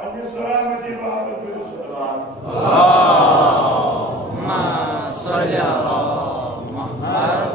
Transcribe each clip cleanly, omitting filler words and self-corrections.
पन्ने सलामती बाबत करो सलावत। अल्लाहुम्मा सल्ली अला मुहम्मद।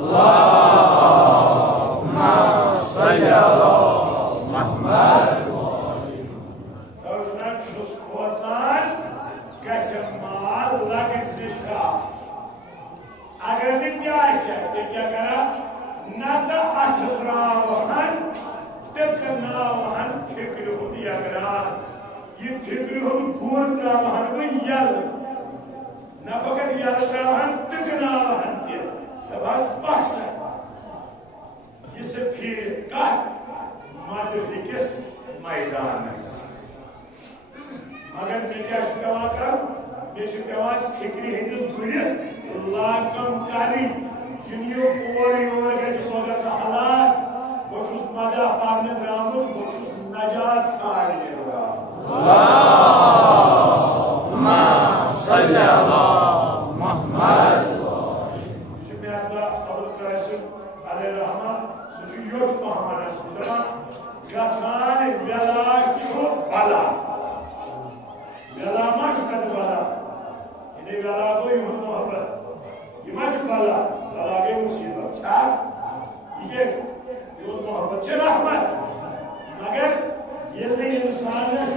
अल्लाहुम्मा सल्ली अला मुहम्मद। अल्लाहुम्मा सल्ली अला मुहम्मद। गसान बेला छो भला बेला मद बला इन्हें बला कोई मोहब्बत ये मच बला बला के मुसीबत छा ये मोहब्बत से रहमत मगर ये नहीं इंसानस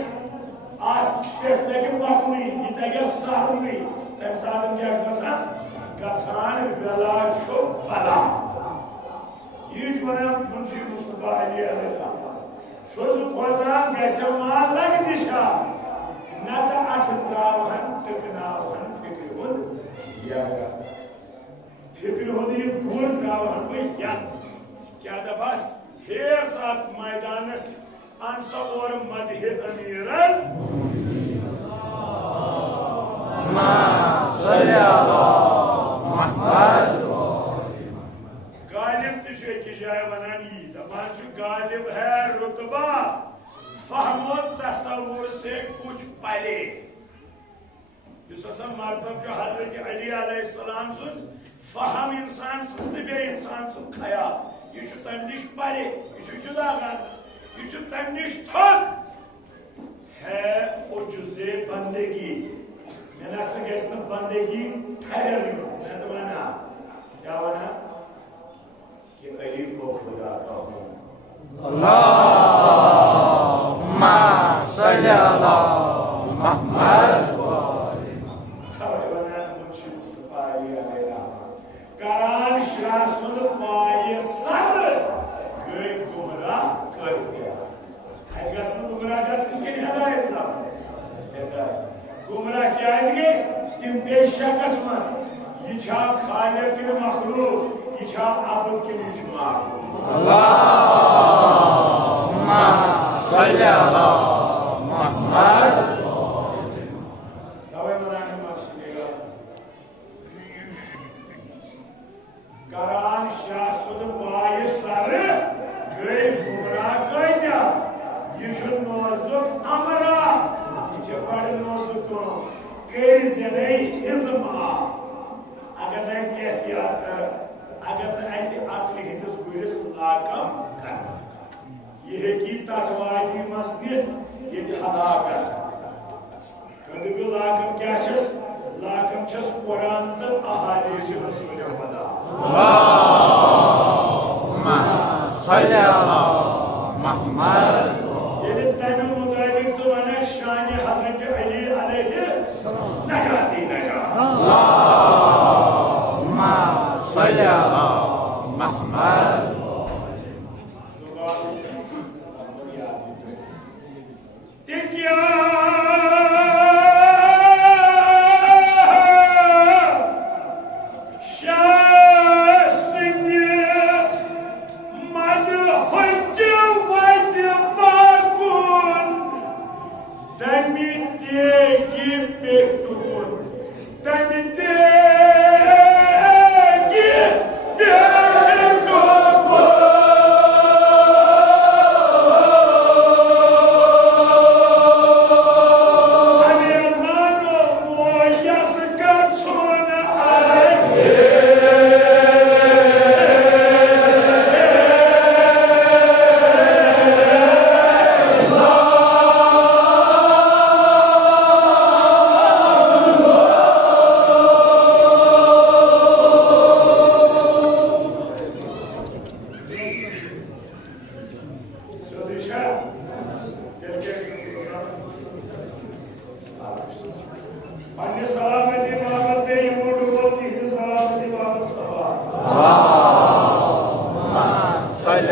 आज पे पकनी ये तगे सहनी तम साधन क्या गसान बला छो बला ये वना मुंशी मुस्तफा अली अलैहि छोज खोजान गैसे माल लग जिशा नत अथ त्रावन टकनावन फिक्र या फिक्र हो दी गुर त्रावन कोई या क्या दबास हे साथ मैदानस अनसवर मदह अमीरन गालिब तो की जाए बनानी दपान गालिब है रुतबा फहमो तसव्वुर से कुछ परे मरतब जो हजरत अली अलैहिस्सलाम सुन फहम इंसान बे इंसान सुन ख्याल यह तम नश परे यह जुदा यह तम नश थोद है उजुज़े बंदगी मैं ना बंदगी ठहर मैं तो बना क्या बना कि अली को खुदा का हूँ अल्लाहुम्मा सल्ली अला मुहम्मद करान शासुल पाए सर गए गुमराह कर दिया गुमराह के हिदायत ना गुमराह क्या है तिम बेशकस मज यह खालिक के मखलूक यह अबद के निजमार अल्लाहुम्मा सल्ली अला मुहम्मद करान शासुद पाए सर गए गुमराह कर दिया यह नोजुक अमरा यह बड़ नोजुक कर जने हिजमा अगर नहीं एहतियात कर अगर नहीं अकल हिंदुस गुरिस लाकम कर यह की तजवादी मस्जिद ये हलाकस कदबी लाकम क्या छस लाकम छस कुरान तो अहादीस रसूल खुदा अल्लाहुम्मा सल्ली अला मुहम्मद ये तमे मुताबिक सुना शान हजरत अली अलैहि नजाती नजात अल्लाहुम्मा सल्ली अला मुहम्मद तिकिया صل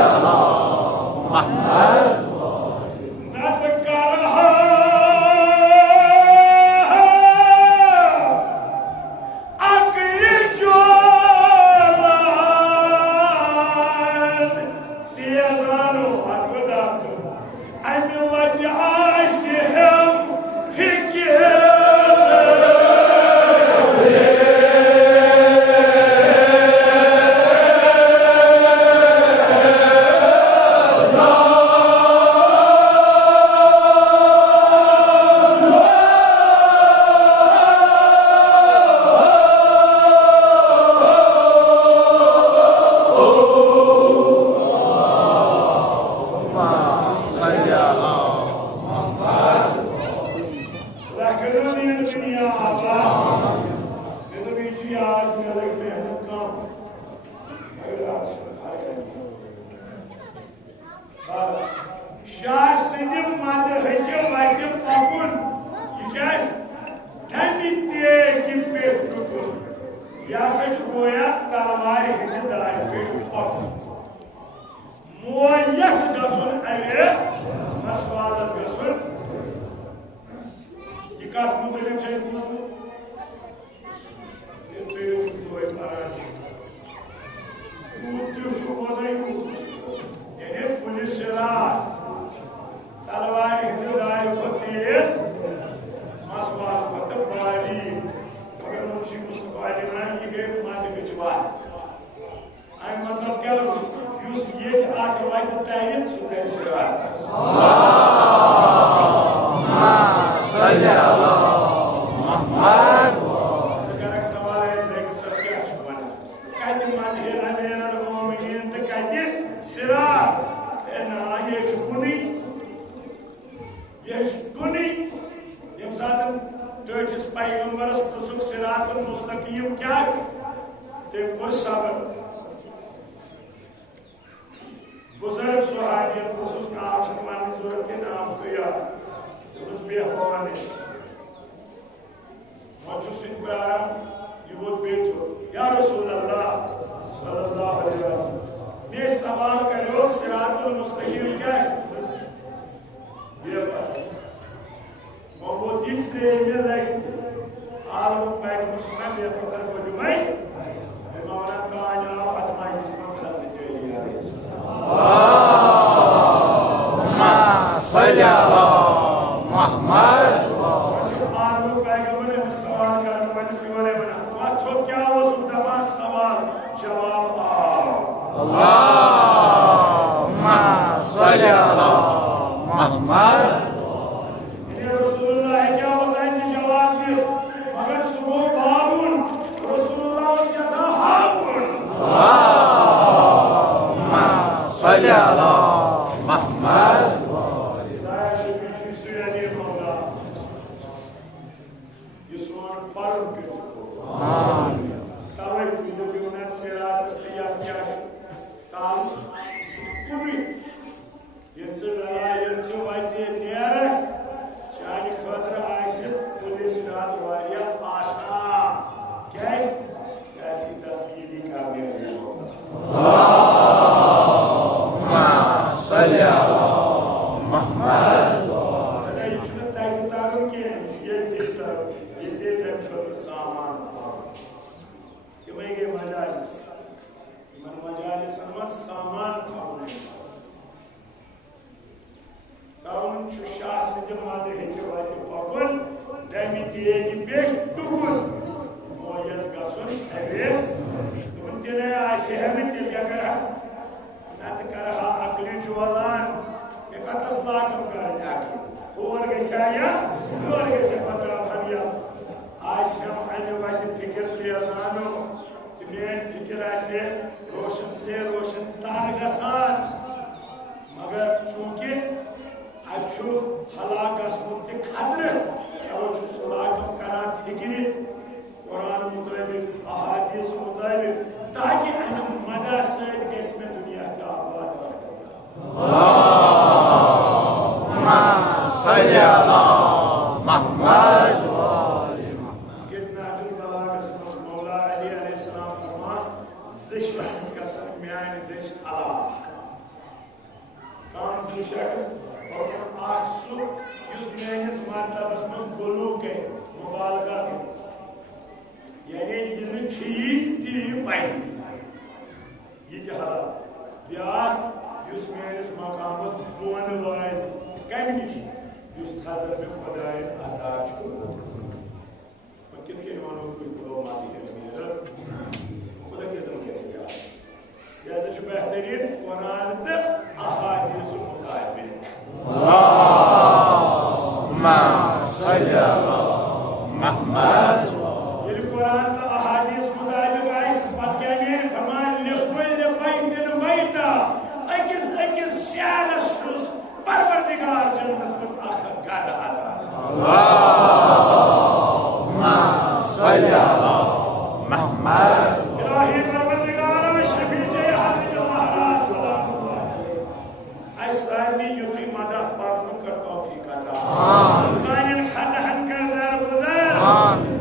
على Muhammad नत करहा अक्ल जोलान तेजानो अद्भुत अम्य वजह आसिहम फिकिर बुजुर्ग सुहाबियत खुसूस नाम छकमान जरूरत के नाम तो यार उस बेहवान है मचु सिंह प्यारा ये बहुत बेटो या रसूल अल्लाह सल्लल्लाहु अलैहि वसल्लम ये सवाल करो सिरातुल मुस्तकीम क्या है ये बात मोहम्मद इब्ने मिलक आलम पैगंबर सुना ये पत्थर को जुमाई मौला ताजा अजमाई किस्मत का सजेली है Allahumma salli ala Muhammad जो आलम पैगंबर ने सवाल करने वाले सिवाले बना तो क्या वो सुदमा सवाल जवाब आ Allahumma salli ala Muhammad रसूलुल्लाह क्या बताएंगे जवाब दे मगर सुबह बाबुन रसूलुल्लाह से सहाबुन Allahumma salli ala Muhammad दाया शबी सुयानी मौला युसमान पारुम के Amin तवे कुछ बिगुनात सिरात अस्तियात क्या ताल कुनी यंसे लड़ा यंसे वाइते नियारे चानी खतर आइसे पुलिस रात वारिया आशना क्या है सियासी तस्कीरी कामयाबी Allahumma salli ala Muhammad अरे इचने ताकि तारुन के ये देता सामान कि मैं के मजालिस मन मजालिस समझ सामान था उन्हें ताउन चुशास जमाते हेचे वाते पवन दमी तेगी पेट टुकुर मोयस गसुन अवे तुम तेने आसे हमें तेल क्या करा नात करा अकली जुवालान ये कतस लागम कर अकली और गछाया और गछ पत्रा भनिया आज हम आने वाली फिक्र के अजानो मेन फिक्र आसे रोशन से रोशन तार गसान मगर चूंकि अच्छु हलाकस मुक्त खतरे तवज्जो सलाकम करा फिक्र कुरान मुताबिक अहादीस मुताबिक ताकि हम मदा सद के इसमें दुनिया का आबाद Allahumma salli ala Muhammad कितना जुल बलागस मौला अली अलैहिस्सलाम फरमान जिश का सब म्यान दिश अला काम सु शख्स मेनिस मतलबस मज गुलू कर मुबालगा कर यानी ती बन यह हालात ब्याह मेनिस मकामस बोन वाल कम नश थजर मे खुदाय अता कित वनो तुलो माली खुदा कदम कैसे चला लिहाजा बेहतरीन कुरान तो अहादीस मुताबिक अल्लाहुम्मा सल्ली अला मुहम्मद ये कुरान तो अहादीस मुताबिक आइस पत क्या ने फरमान लिकुल बैतिन बैता अकिस शहरस परवरदिगार जन्नत में आख घर आता अल्लाहुम्मा सल्ली अला मुहम्मद इलाही परवरदिगार शफी जे हद ज़हरा सलामुल्लाह आई सानी युति मदद पर कर तौफीक अता आमीन सानिन खतहन कर दर गुजर आमीन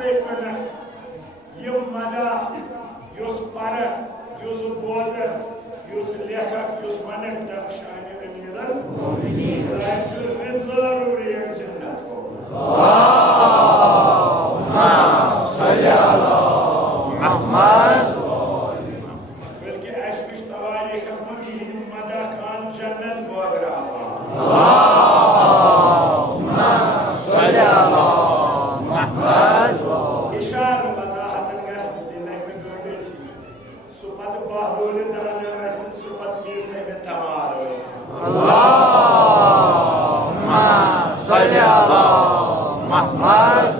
तक ये मदा युस पर युस बोज युस लेखक युस मनक तक शान अमीरन राइचुर रिजर्व रेट जन्नत को अल्लाहुम्मा सल्ली अला मुहम्मद बल्कि ऐश तवारीख में मदा खान जन्नत बोगरा अल्लाहुम्मा सल्ली अला मुहम्मद इशार वजाहत गस्त दिलक में गोबे थी सुपत बाहुल दरन ऐसन सुपत की से में तमार अल्लाहुम्मा सल्ली अला मुहम्मद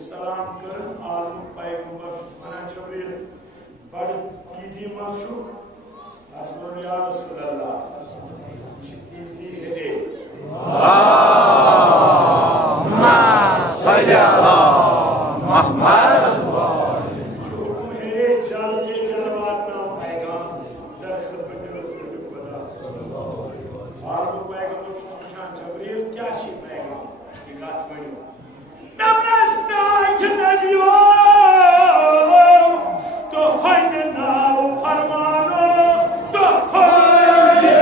सलाम कर आलम पैगंबर वनान जबरील बड़ तेजी मशु असलो या रसूल अल्लाह तेजी है अल्लाहुम्मा सल्ली अला मुहम्मद हुक्म है जल से जलवाना पैगाम दर खिदमत रसूल खुदा आलम पैगंबर वनान जबरील क्या शी पैगाम दिखात बनो नमस्ते जनाबियो तो haydi nav farmano to haydi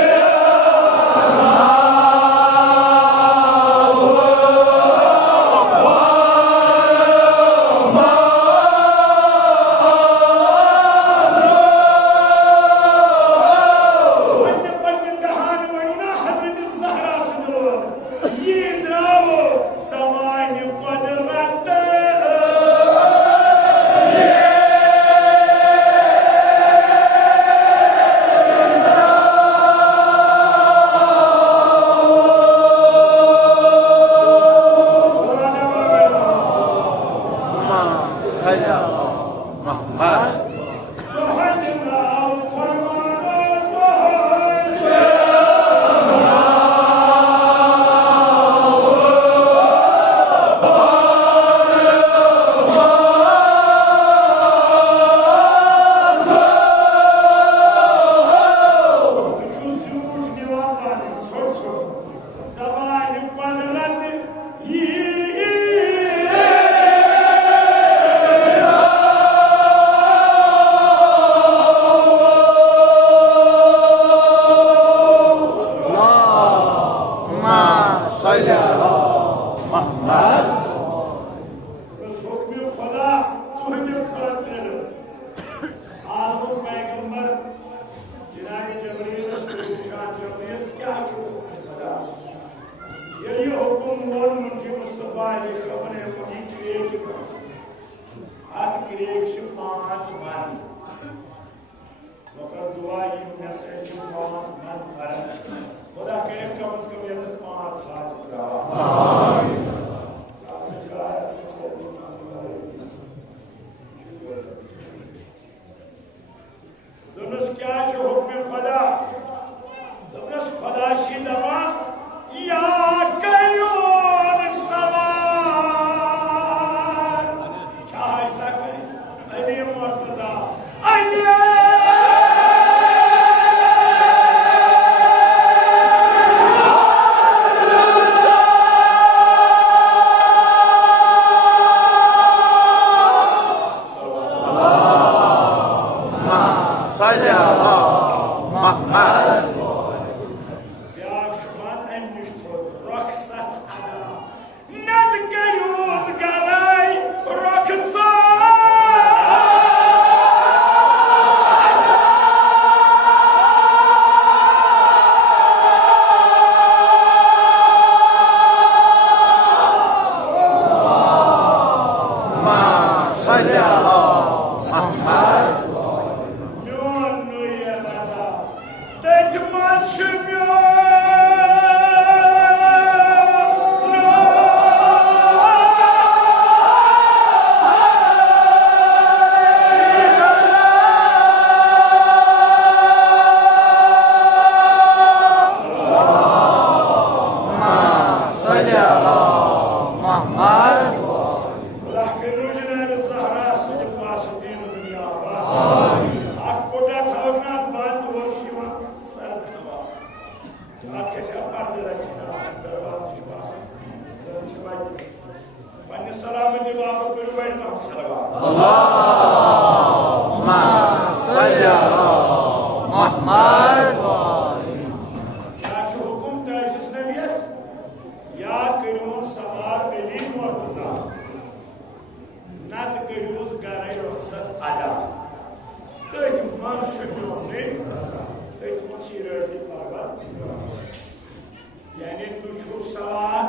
Yani tu şu savar,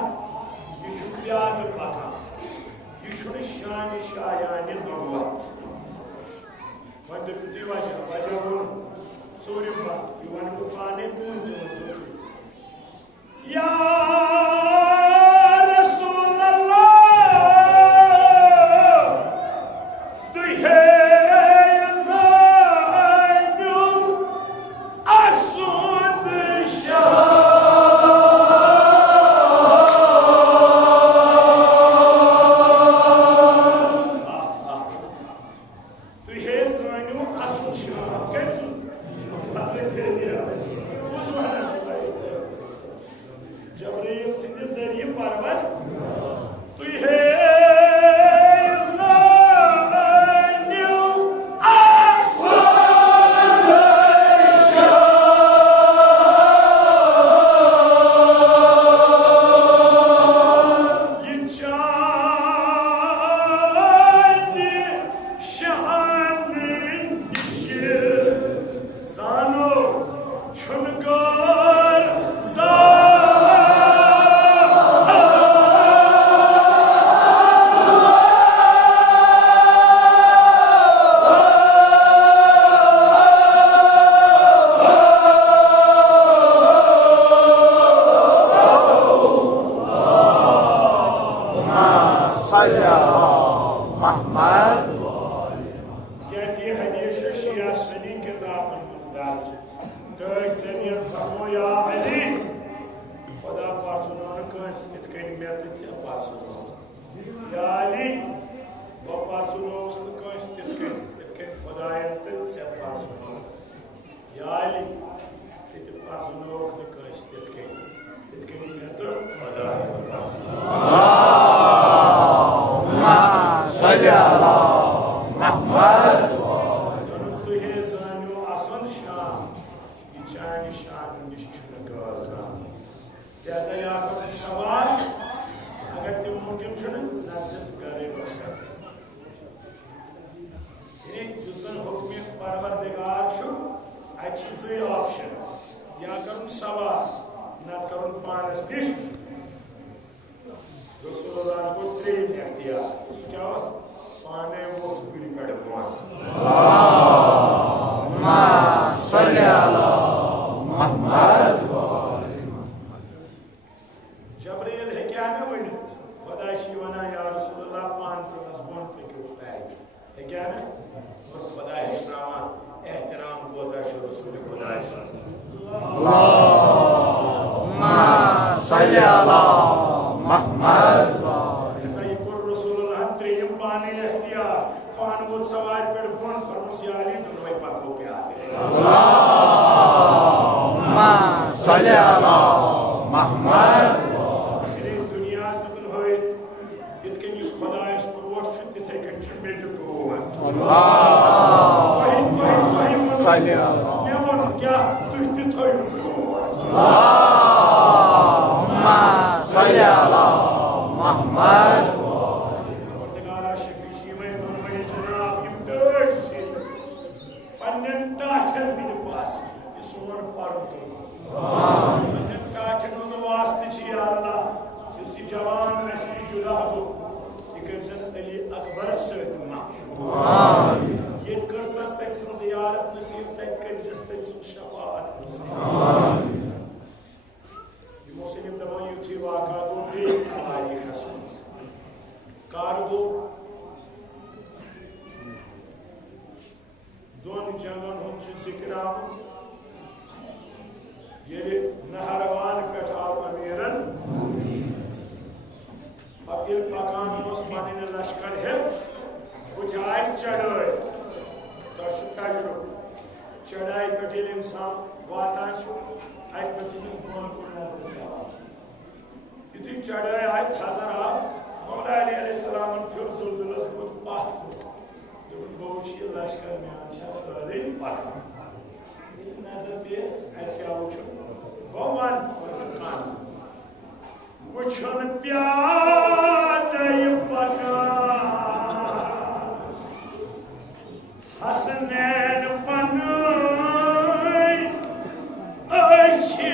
yüzükliyat baka, yüzünü şan-ı şayani nubvat. Quando eu digo a gente, mas eu vou sobre o fato, e o ano que eu falei com os outros. Ya Rasulallah, صل على محمد कैसी हदीस शिया सुनी किताब मजदार तो तनियर फरमो या अली खुदा पासुनो न कस इतकन में से पासुनो या अली वो पासुनो उस कस इतकन खुदायत से पासुनो या अली से पासुनो न कस इतकन में तो खुदायत اللهم صل على محمد सवाल अगर तुम मुमकिन नजस करे हुक्म परवरदिगार अच्छी ऑप्शन या कर सवाल न कर पानस निश रसूलुल्लाह को त्रेन इख्तियार क्या पाने वो गुरी पे اللهم صل على محمد जबरील है क्या ना वन खुदाशी वना या रसूलुल्लाह पान तो मजबून पे क्यों पाए है क्या ना और खुदा इस्लाम एहतराम को ता रसूल खुदा اللهم صل على محمد ऐसा ही को रसूलुल्लाह त्रियम पाने इख्तियार पान वो सवार पे बोन फरमोस या अली दोनों भाई पाको पे आ गए اللهم صل على محمد اللهم صل على محمد कार्गो दोन जंगन हम जिक्र ये नहरवान पे अमीरन अकिल पकान मन लश्कर है कुछ आय चढ़ाई चढ़ाई पे इंसान वातान यु चढ़ाई आय हजर आव मौला अलैहिस्सलाम फिर दुलदुलस बुत पात गोश लश्कर में सारे पात नजर पेश अत क्या वुचु भगवान कान वुचुन प्याद पकान हसनैन पनाई अच्छी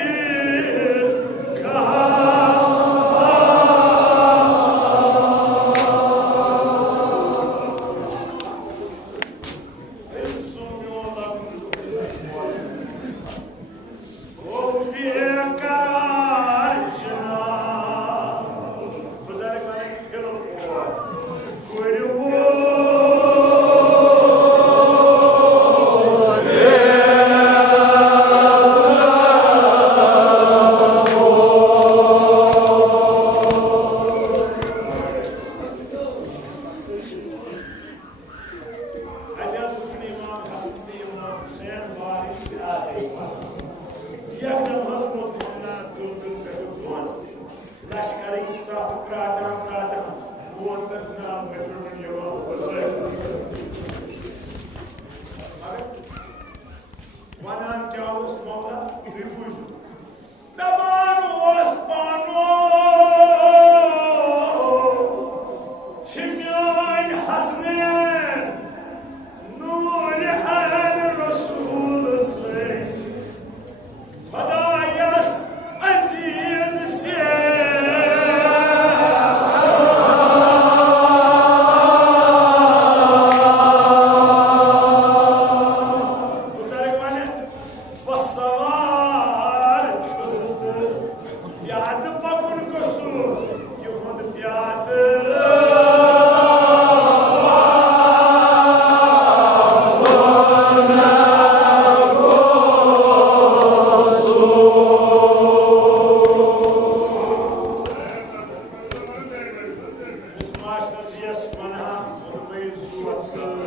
master dias mana bermain suat sel.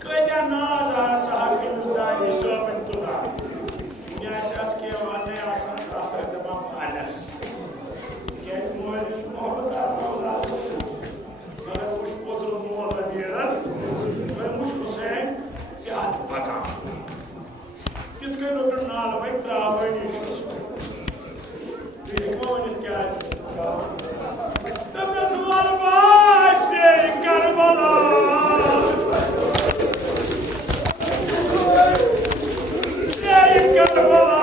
Kerja nasa sahakin sedang disobentulah. Nyasas kiawane asan asal demam panas. Kaya mulai semua betas kaulas. Kalau mus potro mual ladiran, kalau mus kuseng, ya bakal. Kita kalau kenal baik trabai ni susu. Jadi kau ni kaya. Tapi semua lepas je Karbala. Je Karbala.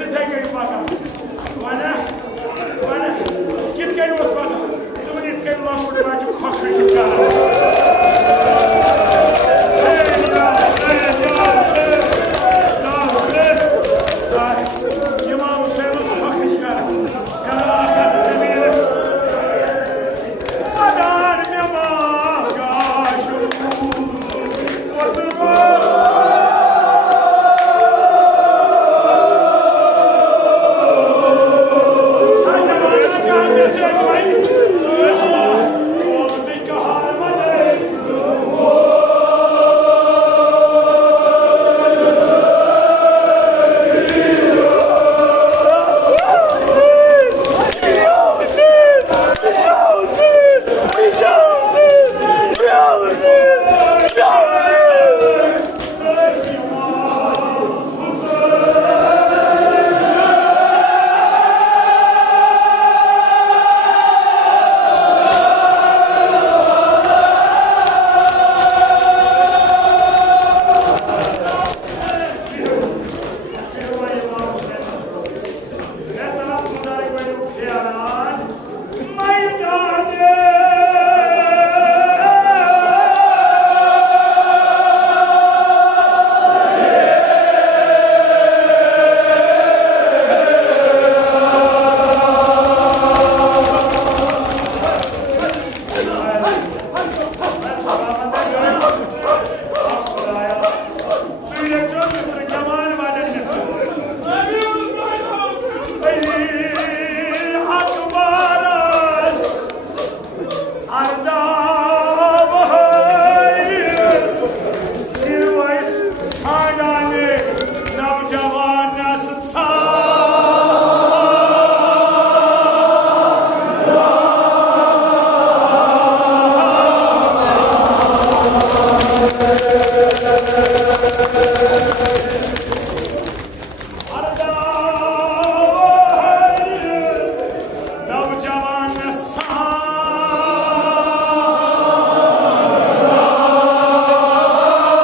تتھے کٔنۍ پکان وَنہ کِتھ کٔنۍ اوس پکان دوٚپُن یِتھ کٔنۍ لۄکُٹ بچہِ کھۄکھرِ چھُ کران